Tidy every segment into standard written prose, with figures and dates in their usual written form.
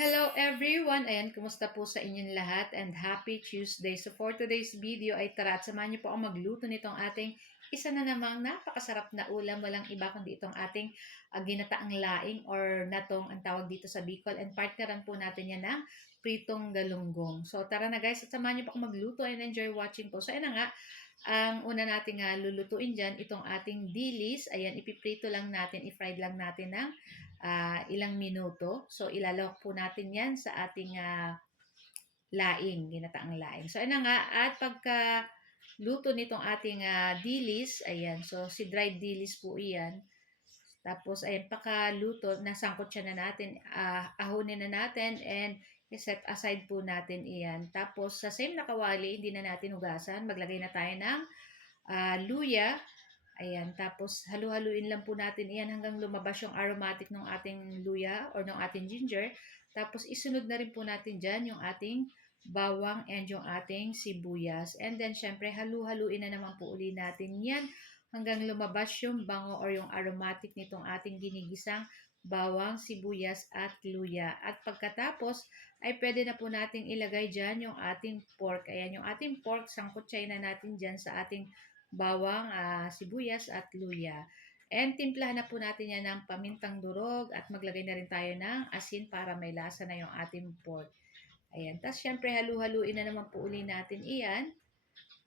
Hello everyone! Ayan, kumusta po sa inyong lahat and happy Tuesday. So for today's video ay tara at samahan niyo po ako magluto nitong ating isa na namang napakasarap na ulam. Walang iba kundi itong ating ginataang laing or natong ang tawag dito sa Bicol, and partneran po natin yan ng pritong galunggong. So tara na guys, at samahan niyo po ako magluto and enjoy watching po. So ayan na nga, ang una natin lulutuin dyan, itong ating dilis. Ayan, ipiprito lang natin, i-fried lang natin ng ilang minuto. So, ilalawak po natin yan sa ating laing, ginataang laing. So, ayun na nga. At pagka luto nitong ating dilis, ayan. So, si dried dilis po iyan. Tapos, ayan, pagkaluto, nasangkot siya na natin, ahunin na natin, and set aside po natin iyan. Tapos, sa same na kawali, hindi na natin hugasan. Maglagay na tayo ng luya. Ayan, tapos halu-haluin lang po natin iyan hanggang lumabas yung aromatic ng ating luya or ng ating ginger. Tapos isunod na rin po natin dyan yung ating bawang and yung ating sibuyas. And then syempre halu-haluin na naman po uli natin yan hanggang lumabas yung bango or yung aromatic nitong ating ginigisang bawang, sibuyas at luya. At pagkatapos ay pwede na po nating ilagay dyan yung ating pork. Ayan, yung ating pork, sangkutsayin na natin dyan sa ating bawang, sibuyas at luya. And timplahan na po natin yan ng pamintang durog at maglagay na rin tayo ng asin para may lasa na yung ating pork. Ayan. Tapos syempre halu-haluin na naman po uli natin iyan.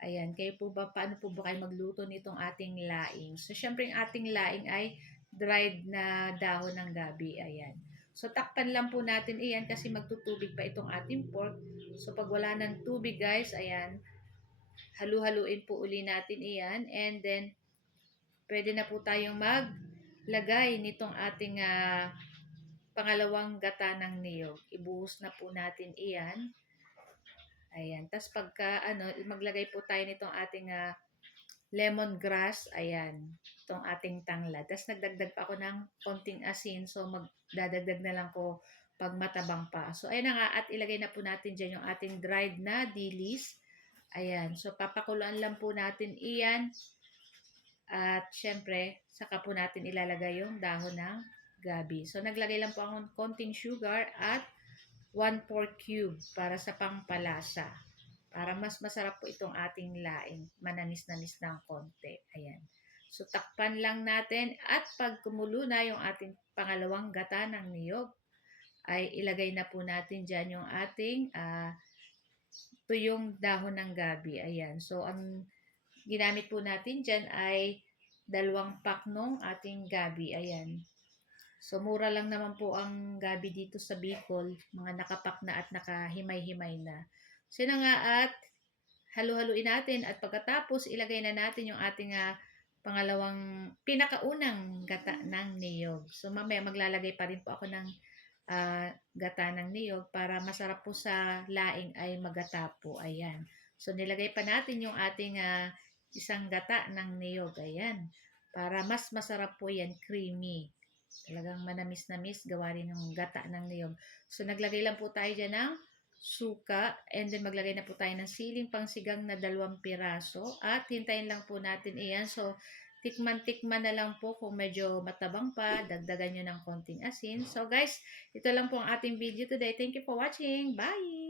Ayan. Kayo po ba, paano po ba kayo magluto nitong ating laing? So syempre yung ating laing ay dried na dahon ng gabi. Ayan. So takpan lang po natin iyan kasi magtutubig pa itong ating pork. So pag wala ng tubig guys, ayan, halu-haluin po uli natin iyan, and then pwede na po tayong maglagay nitong ating pangalawang gata ng niyog. Ibuhos na po natin iyan. Ayan. Tapos pagka maglagay po tayo nitong ating lemongrass. Ayan. Itong ating tanglad. Tapos nagdagdag pa ako ng konting asin. So magdadagdag na lang ko pag matabang pa. So ayan na nga, at ilagay na po natin dyan yung ating dried na dilis. Ayan. So, papakuluan lang po natin iyan. At, syempre, saka po natin ilalagay yung dahon ng gabi. So, naglagay lang po ako ng konting sugar at 1/4 cube para sa pangpalasa. Para mas masarap po itong ating laing. Manamis-namis ng konti. Ayan. So, takpan lang natin. At pag kumulo na yung ating pangalawang gata ng niyog, ay ilagay na po natin dyan yung ating tuyong dahon ng gabi. Ayan. So, ang ginamit po natin dyan ay 2 pack nung ating gabi. Ayan. So, mura lang naman po ang gabi dito sa Bicol. Mga nakapak na at nakahimay-himay na. So, na nga, at halu-haluin natin. At pagkatapos, ilagay na natin yung ating pangalawang, pinakaunang gata ng niyog. So, mamaya maglalagay pa rin po ako ng gata ng niyog para masarap po sa laing ay magata po. Ayan. So, nilagay pa natin yung ating isang gata ng niyog. Ayan. Para mas masarap po yan, creamy. Talagang manamis-namis, gawa rin ng gata ng niyog. So, naglagay lang po tayo dyan ng suka, and then maglagay na po tayo ng siling pangsigang na 2 piraso, at hintayin lang po natin iyan. So, tikman-tikman na lang po kung medyo matabang pa, dagdagan nyo ng konting asin. So guys, ito lang po ang ating video today. Thank you for watching. Bye!